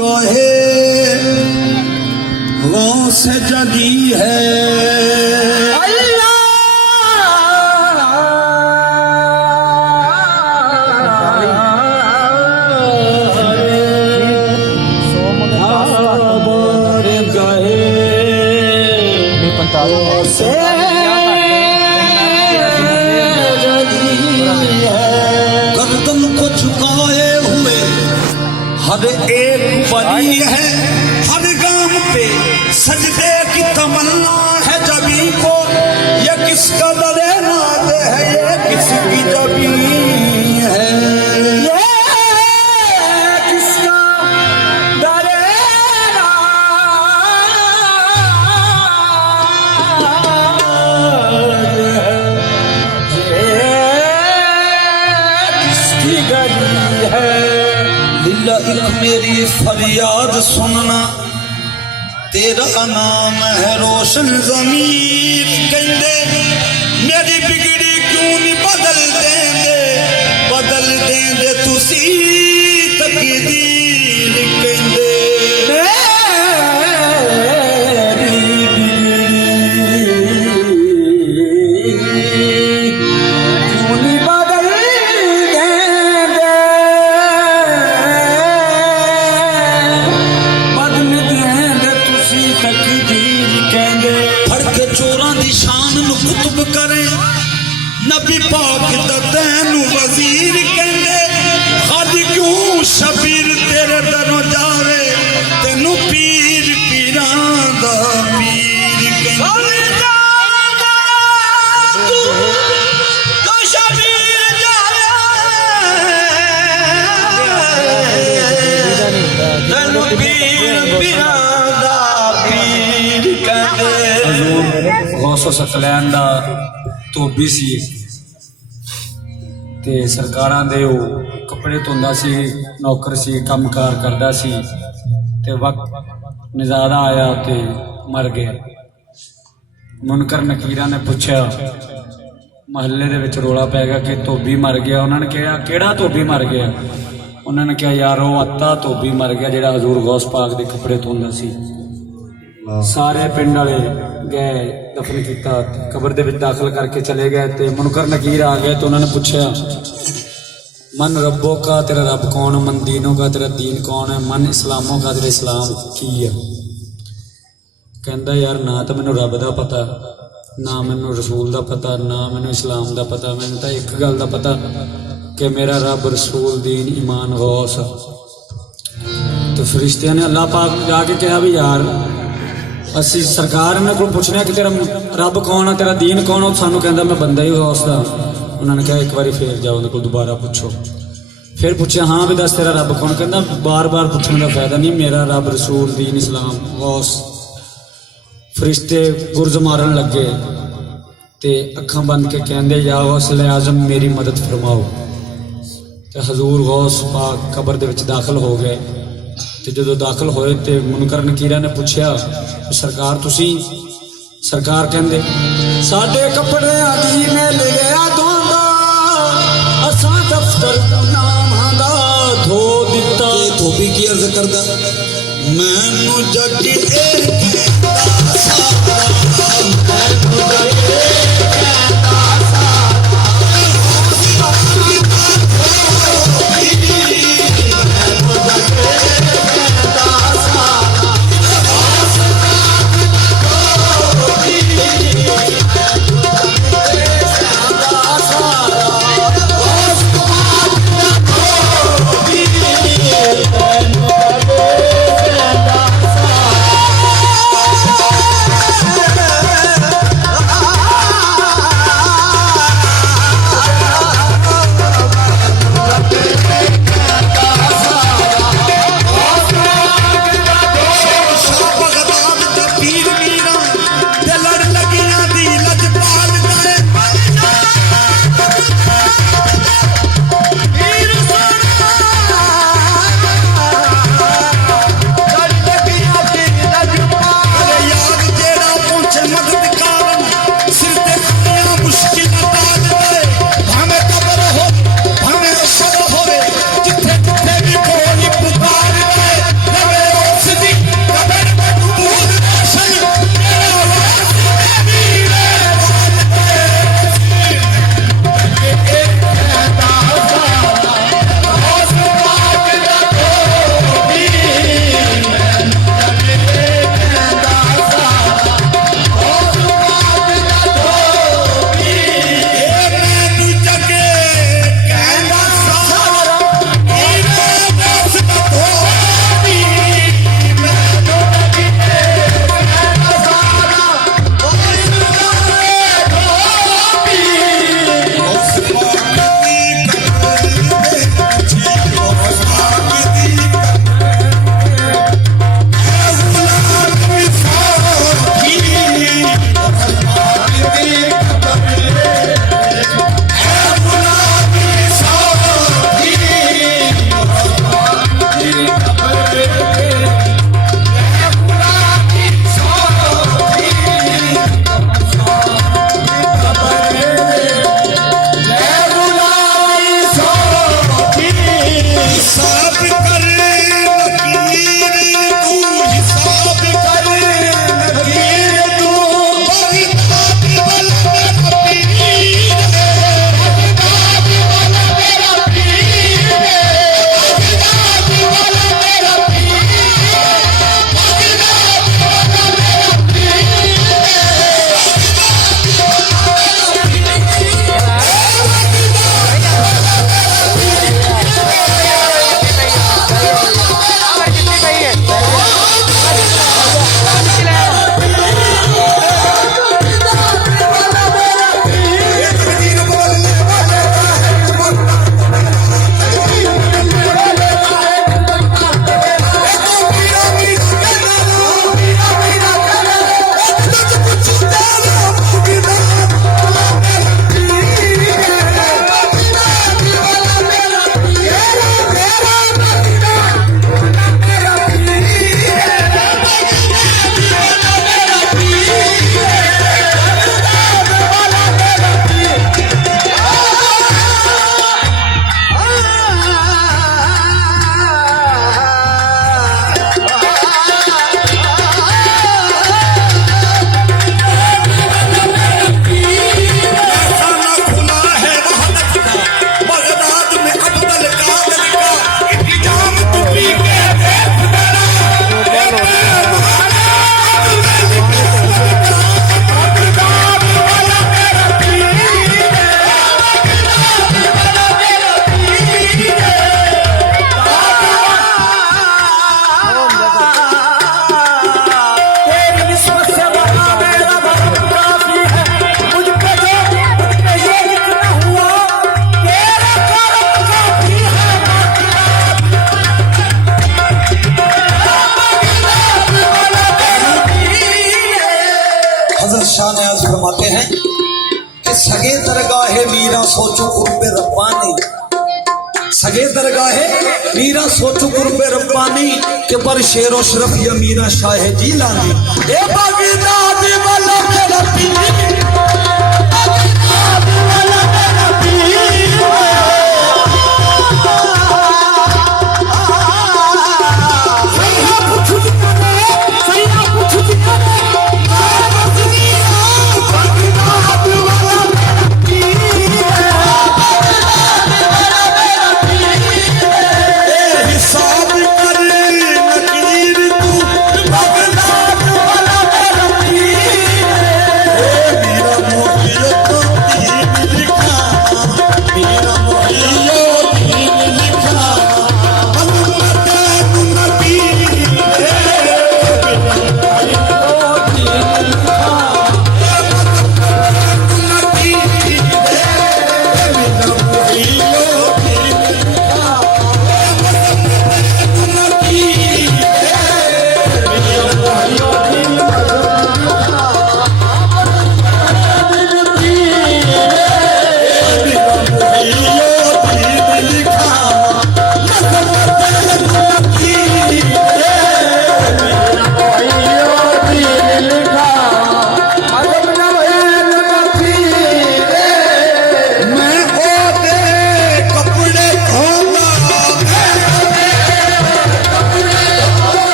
कहे वो से जगी है गर्दन को झुकाए हुए हर एक बली है, हर गांव पे सजदे की तमन्ना है जबी को। ये किसका दरे नाद है, ये किसकी जबी है, ये किसका दरे नाद है, ये किसकी गली है। लिल्ला एक मेरी फरियाद सुनना, तेरा नाम है रोशन ज़मीर। कहंदे मेरी बिगड़ी क्यों नहीं बदल देंगे तुसी तकदीर। कहंदे मेरी बिगड़ी क्यों नहीं बदल देंगे तुसी तकदीर। कहंदे फड़ के चोरां दी शान नूं कुतुब करे, नबी पाक दा तैनू वजीर। कहंदे खादी क्यों शबीर तेरे दरों जावे, तेनू पीर पीरां दा पीर। कहंदे तू शबीर जावे, तेनू पीर पीरां दा पीर। कहंदे गौसो सकलैन दा धोबी सी ते सरकारां दे ओ कपड़े धोंदा सी, नौकर सी, काम कार करदा सी ते वक्त नज़ारा आया ते मर गया। मुनकर नकीरा ने पूछा, महल्ले दे विच रोला पै गया कि धोबी मर गया। उन्होंने कहा केड़ा धोबी मर गया? उन्होंने कहा यार वो अत्ता धोबी मर गया जिहड़ा हजूर गौस पाक दे कपड़े धोंदा सी। सारे पिंड वाले गए, दफन किया, कबर दे विच दाखिल करके चले गए। तो मुनकर नकीर आ गए तो उन्होंने पूछा मन रब्बों का, तेरा रब कौन है? मन दीनों का, तेरा दीन कौन है? मन इस्लामों का, तेरा इस्लाम की है? कहंदा यार ना तो मैनू रब दा पता, ना मैनू रसूल दा पता, ना मैनू इस्लाम दा पता। मैनू तो एक गल दा पता कि मेरा रब रसूल दीन ईमान गौस। तो फरिश्तियां ने अल्लाह पाक जाके कहा भी यार असी सरकार इन्होंने को पूछने कि तेरा रब कौन है, तेरा दीन कौन है? सानू कहता मैं बंदा ही गौस दा। उन्होंने कहा एक बार फिर जाओ उन्होंने को दोबारा पूछो। फिर पूछा हाँ भी दस तेरा रब कौन? कहता बार बार पूछने का फायदा नहीं, मेरा रब रसूल दीन इस्लाम गौस। फरिश्ते गुरज मारन लगे ते अखां बंद के कहंदे या गौसल आजम मेरी मदद फरमाओ। ते हजूर गौस पाक कबर दे विच दाखिल हो गए। तो जो दाखिल होए तो मुनकर नकीरा ने पूछा सरकार तुसी? सरकार कहंदे साडे कपड़े आदि ने ले गया धोंदा, असां दफ्तर नामां दा धो दिता। धोबी की अर्ज करदा मैनू जग ए कहंदा सारा, मैनू जग ए कहंदा सारा। बादशाह ने आज फरमाते हैं कि सगे दरगाहे मीरा सोचो कुर्बे रब्बानी, सगे दरगाहे मीरा सोचो कुर्बे रब्बानी के पर शेरो शरफ या मीरा शाह जीलानी। ए बगदाद वाला मेरा पीर, बगदाद वाला मेरा पीर, सैया कुछ भी करे, सैया कुछ भी करे, बगदाद वाला मेरा पीर, हिसाब कर नकीर तू, बगदाद वाला मेरा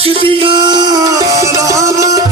ਇਸ਼ਕ ਦੀਆਂ ਰਾਵਾਂ